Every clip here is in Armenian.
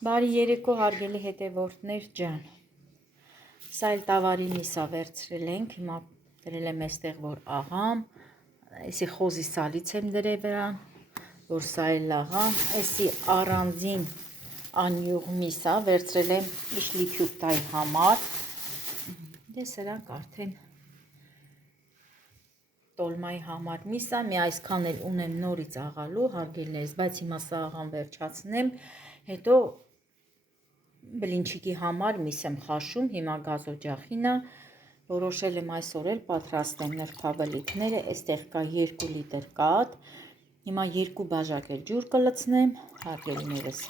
Բարի երեկո հարգելի հետևորդներ ջան, սա էլ տավարի միսա վերցրել ենք, հիմա դրել եմ այստեղ, որ աղամ, էսի խոզի սալից եմ դրել վրան, որ սա էլ աղամ, էսի առանձին անյուղ միսա վերցրել եմ իշլիքյուր տայի համար, դե սրանք արդեն տոլմայի համար միսա, մի այսքան էլ ունեմ նորից աղալու հարգելիներս, բայց հիմա սա աղամ վերջացնեմ, հետո բլինչիկի համար միս եմ խաշում, հիմա գազօջախինա, որոշել եմ այսօր էլ պատրաստեմ նրբաբլիթները, այստեղ կա 2 լիտր կաթ, հիմա 2 բաժակ էլ ջուր կլցնեմ, հարգելիներս,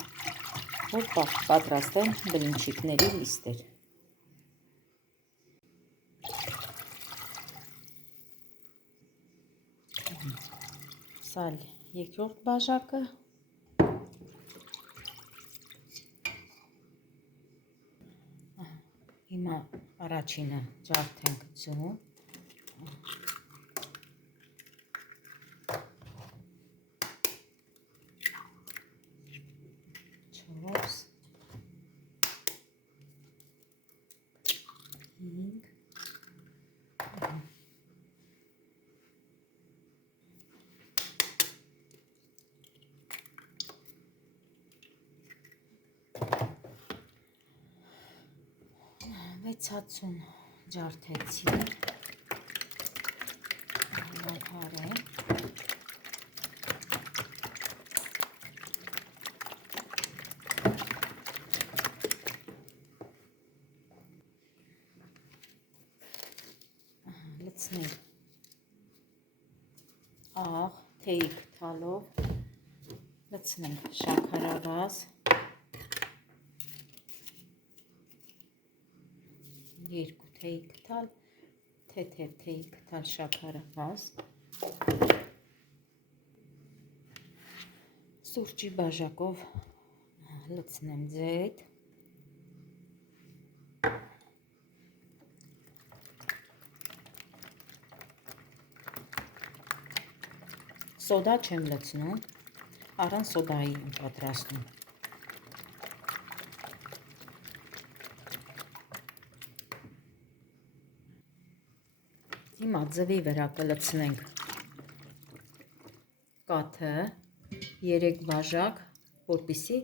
որ պատրաստեմ բլինչիկների լիստեր։ Սա էլ 2-րդ բաժակը։ Հիմա առաջինը ջարդենք ձուն, չորս, 5, վեցածուն ջարդեցի, քարե, լցնենք աղ, թեյի գթալով, լցնենք շաքարավազ, 2 թեյի գթալ, թեթև թեյի գթալ շաքարավազ, սուրճի բաժակով լցնեմ ձեթ, սոդա չեմ լցնում, առանց սոդայի եմ պատրաստում։ Հիմա ձվի վրա կլցնենք կաթը, 3 բաժակ, որպեսզի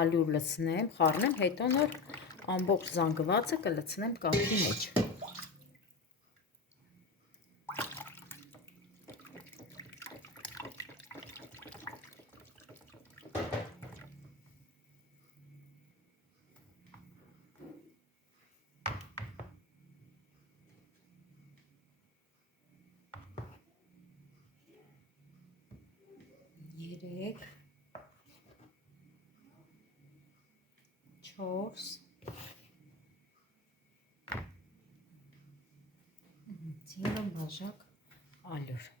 ալյուր լցնեմ, խառնեմ, հետո նոր ամբողջ զանգվածը կլցնեմ կաթի մեջ։ Երեք, 4, 5 բաժակ ալյուր։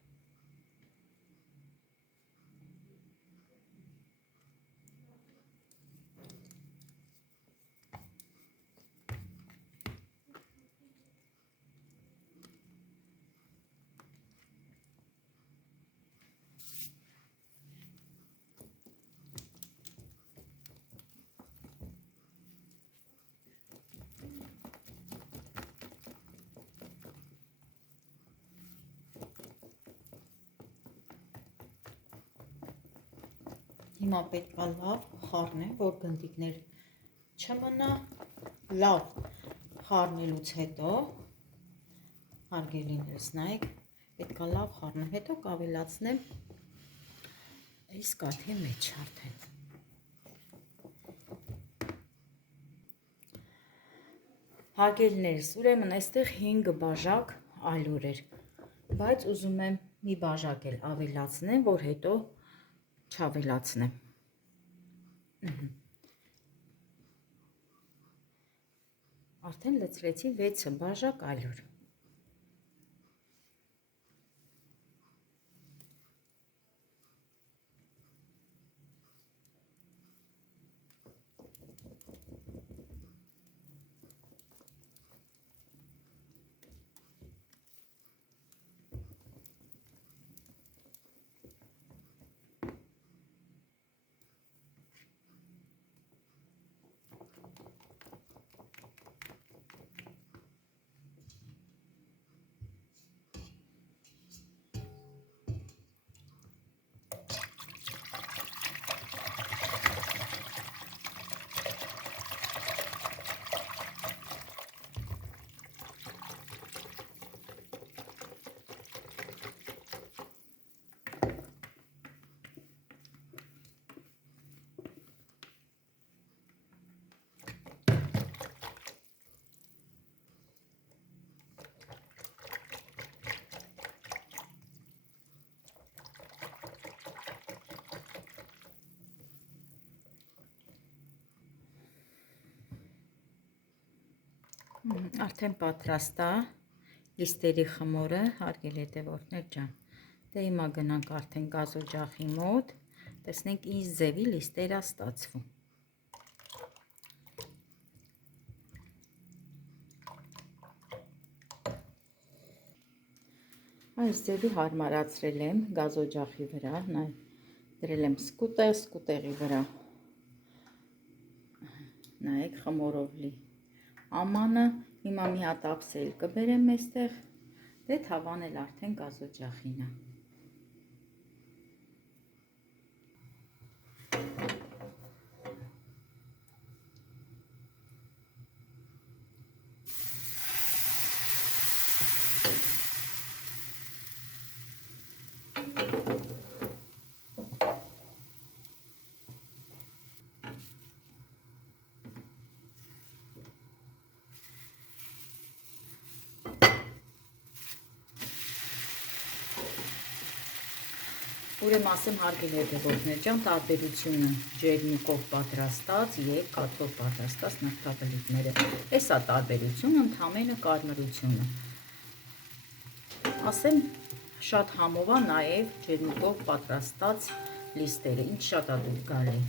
Հիմա պետք է լավ խառնեմ, որ գնդիկներ չմնա, լավ խառնելուց հետո, հարգելիներս նայեք, պետք է լավ խառնեմ, հետո կավելացնեմ այս կաթի մեջ արդեն։ Հարգելիներս, ուրեմն այստեղ 5 բաժակ ալյուր էր, բայց ուզում եմ մի բաժակ էլ ավելացնեմ, որ հետո չավելացնեմ։ Արդեն լցրեցի 6 բաժակ ալյուր։ Արդեն պատրաստ է լիստերի խմորը, հարգելի հետևորդներ ջան։ Դե հիմա գնանք արդեն գազօջախի մոտ, տեսնենք ինչ ձևի լիստեր է ստացվում։ Այս ձևի հարմարացրել եմ գազօջախի վրա, դրել եմ սկուտեղ, սկուտեղի վրա նայեք խմորով լի ամանը, հիմա մի հատ ափսել կբերեմ այստեղ, դե թավան էլ արդեն գազօջախին է։ Ուրեմն ասեմ հարգելի հետևորդներ ջան, տարբերությունը ջերմուկով պատրաստած եւ կաթով պատրաստած նրբաբլիթները։ Էսա տարբերությունը, ընդհանրապես կարմրությունը։ Ասեմ շատ համով է նաեւ ջերմուկով պատրաստած լիստերը, ինչ շատ է դուր գալի։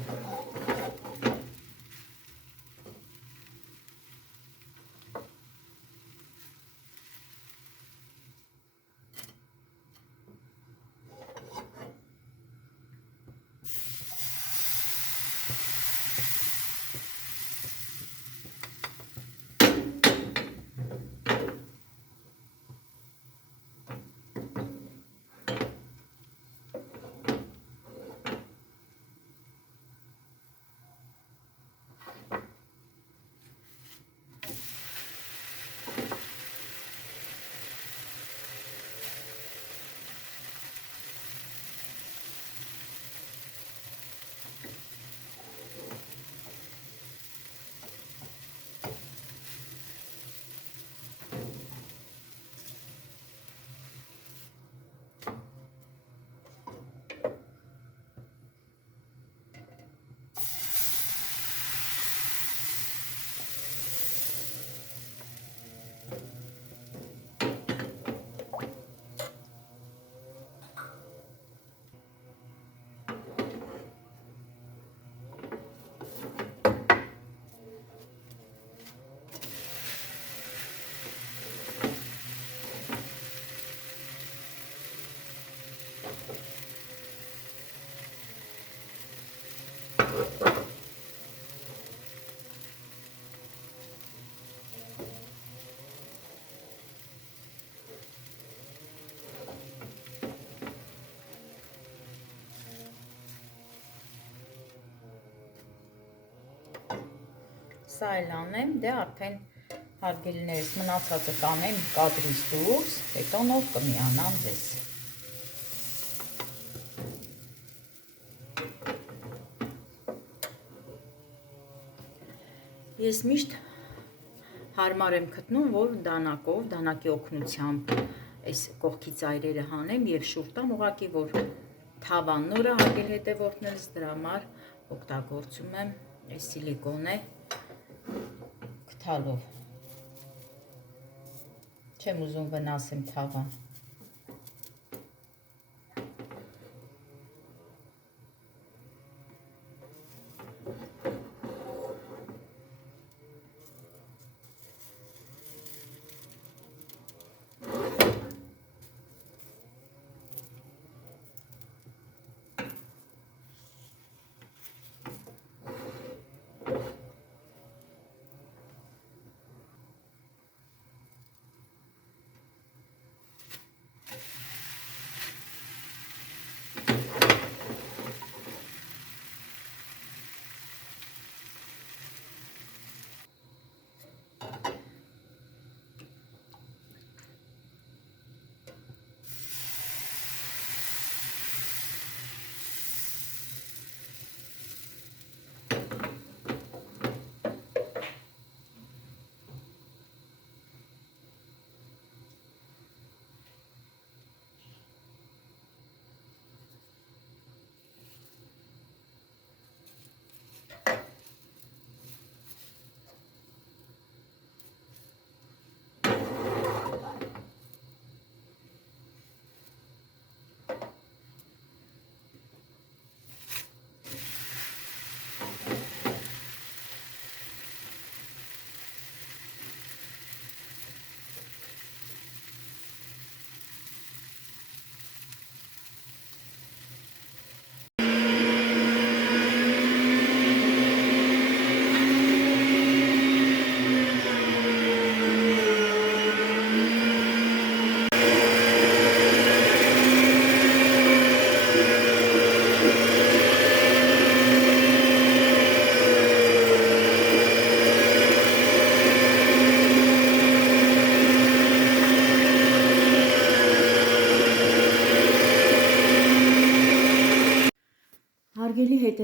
Սա էլ անեմ, դե արդեն հարգելիներս մնացածը կանեմ կադրից դուրս, հետո նոր կմիանամ ձեզ։ Ես միշտ հարմար եմ գտնում, որ դանակի օգնությամբ այս կողքի ծայրերը հանեմ եւ շուռ տամ, ուղղակի որ թավան նորը հարգելի հետևորդներս, դրա համար օգտագործում եմ այս սիլիկոնե քթալով, չեմ ուզում վնասեմ թավան։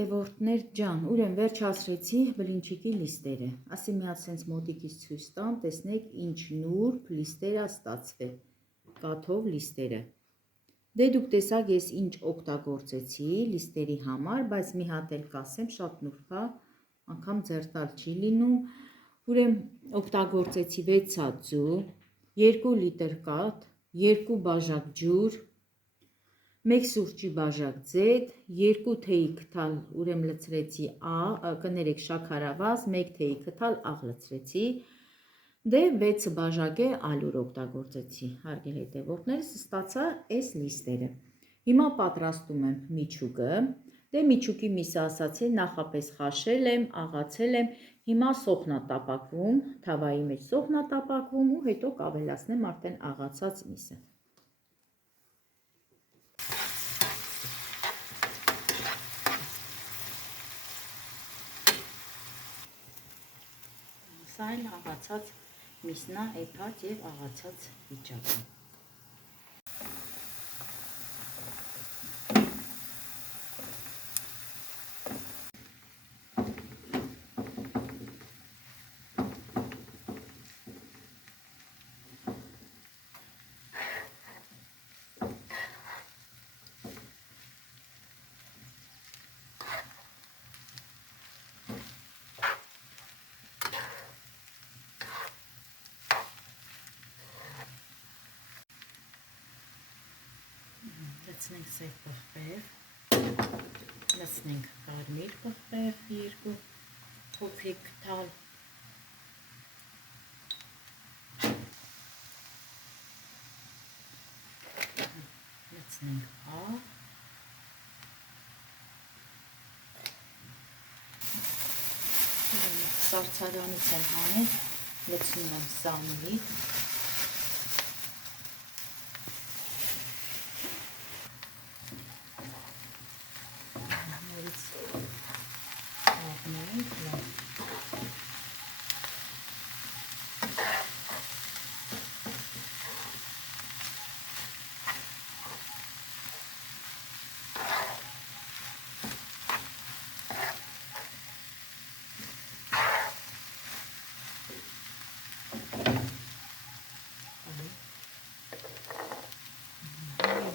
հետևորդներ ջան, ուրեմն վերջացրեցի բլինչիկի լիստերը։ Ասի մի հատ սենց մոտիկից ցույց տամ, տեսնեք ինչ նուրբ լիստեր ա ստացվել։ Կաթով լիստերը։ Դե դուք տեսակ ես ինչ օգտագործեցի լիստերի համար, բայց մի հատ էլ կասեմ, շատ նուրբ ա, անգամ ձերտալ չի լինում։ Ուրեմն օգտագործեցի 6 հատ ձու, 2 լիտր կաթ, 2 բաժակ ջուր, 1 սուրճի բաժակ ձետ, 2 թեյի քթալ, ուրեմն լցրեցի կներեք շաքարավազ, 1 թեյի քթալ աղ լցրեցի, դե 6 բաժակե ալյուր օգտագործեցի, հարգելի հետևորդներս, ստացա այս լիստերը։ Հիմա պատրաստում եմ միջուկը, դե միջուկի միսը ասացի նախապես խաշել եմ, աղացել եմ, հիմա սոխն ա տապակվում, թավայի մեջ սոխն ա տապակվում ու հետո կավելացնեմ արդեն աղացած միսը։ Սա էլ աղացած միսն ա, էփած եւ աղացած վիճակը։ Լցնենք սև պղպեղ, լցնենք կարմիր պղպեղ 2 փոքրիկ քթալ, լցնենք աղ, սառցարանից եմ հանել, լցնում եմ սանրի,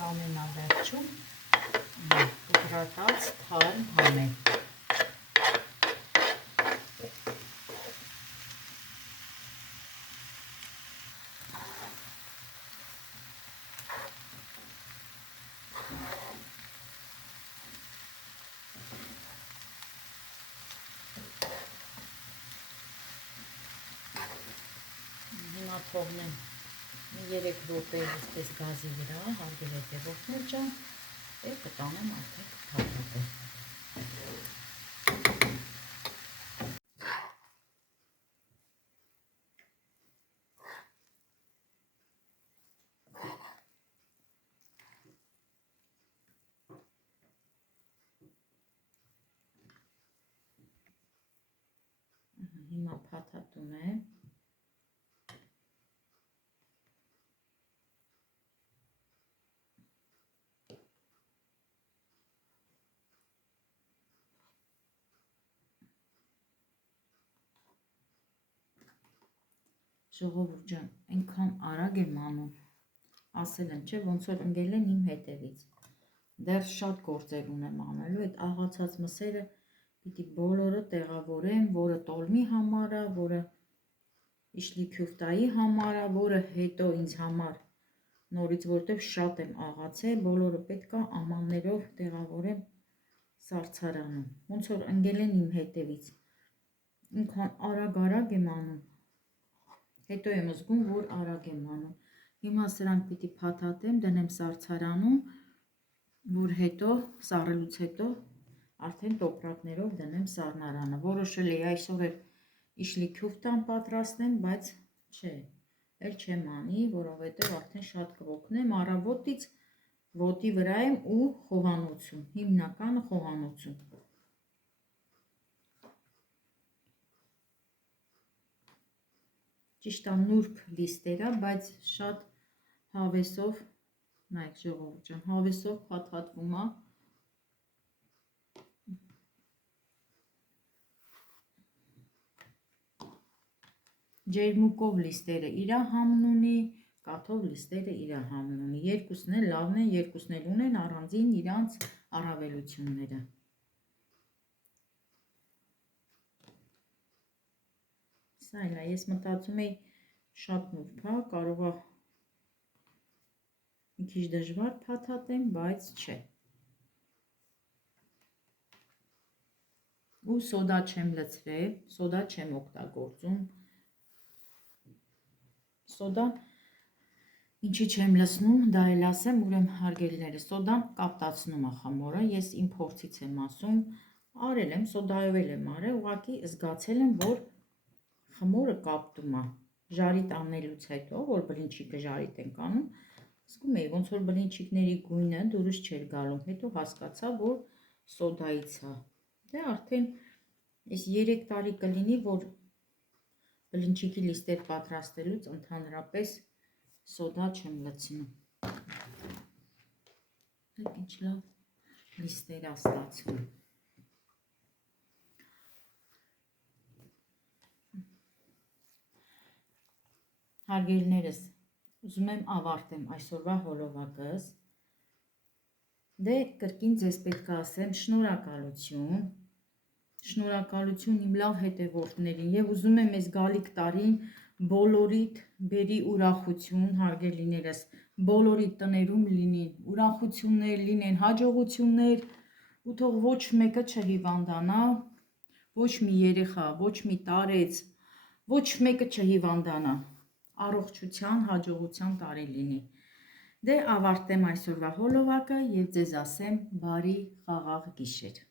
ամենավերջում ուղղատած թարմ հանել։ Հիմա թողնեմ 3 րոպե այսպես գազի վրա, հարգելի հետևորդներ ջան, եւ կտանեմ արդեն կփաթաթել։ Հիմա փաթաթում եմ։ Ժողովուրդ ջան, այնքան արագ եմ անում, ասել եմ, չէ, ոնց որ ընկել են իմ հետևից, դեռ շատ գործեր ունեմ անելու, այդ աղացած մսերը պիտի բոլորը տեղավորեմ, որը տոլմի համար է, որը իշլի քյուֆտայի համար է, որը հետո ինձ համար նորից, որտեղ շատ եմ աղացել, բոլորը պետք է ամաններով տեղավորեմ սառցարանում, ոնց որ ընկել են իմ հետևից, այնքան արագ եմ անում, հետո եմ զգում, որ արագ եմ անում, հիմա սրանք պիտի փաթաթեմ, դնեմ սառցարանում, որ հետո, սառելուց հետո, արդեն տոպրակներով դնեմ սառնարանը, որոշել էի այսօր էլ իշլի քյուֆտան պատրաստեմ, բայց չէ, էլ չեմ անի, որովհետև արդեն շատ կողոքնեմ, առավոտից ոտի վրա եմ ու խոհանոցում, հիմնականը խոհանոցում։ Ճիշտ է նուրբ լիստեր ա, բայց շատ հավեսով, նայեք ժողովուրդ ջան, հավեսով փաթաթվում ա, ջերմուկով լիստերը իր համն ունի, կաթով լիստերը իր համն ունի։ Երկուսն էլ լավն են, երկուսն էլ ունեն առանձին իրանց առավելությունները։ Սա էլ է, ես մտածում էի շատ նուրբ, հա, կարող է մի քիչ դժվար փաթաթեմ, բայց չէ։ Ու սոդա չեմ լցրել, սոդա չեմ օգտագործում։ Սոդան ինչի չեմ լցնում, դա էլ ասեմ, ուրեմն հարգելիները, սոդան կապտացնում է խմորը, ես իմ փորձից եմ ասում, արել եմ, սոդայով էլ եմ արել, ուղղակի զգացել եմ, որ խմորը կապտում է։ Ժարիտ անելուց հետո, որ բլինչիկը ժարիտ ենք անում, զգում էի, ոնց որ բլինչիկների գույնը դուրս չէր գալու, հետո հասկացա, որ սոդայից է։ Դե արդեն այս 3 տարի կլինի, որ բլինչիկի լիստեր պատրաստելուց ընդհանրապես սոդա չեմ լցնում։ Դեք ինչ լավ լիստեր ստացվում։ Հարգելիներս, ուզում եմ ավարտեմ այսօրվա հոլովակս։ Դե կրկին ձեզ պետք է ասեմ շնորհակալություն։ Շնորհակալություն իմ լավ հետևորդներին եւ ուզում եմ այս գալիք տարին բոլորիդ բերի ուրախություն, հարգելիներս, բոլորի տներում լինին ուրախություններ, լինեն հաջողություններ ու թող ոչ մեկը չհիվանդանա, ոչ մի երեխա, ոչ մի տարեց, ոչ մեկը չհիվանդանա։ Առողջության, հաջողության տարի լինի։ Դե ավարտեմ այսօրվա հոլովակը եւ ձեզ ասեմ բարի խաղաղ գիշեր։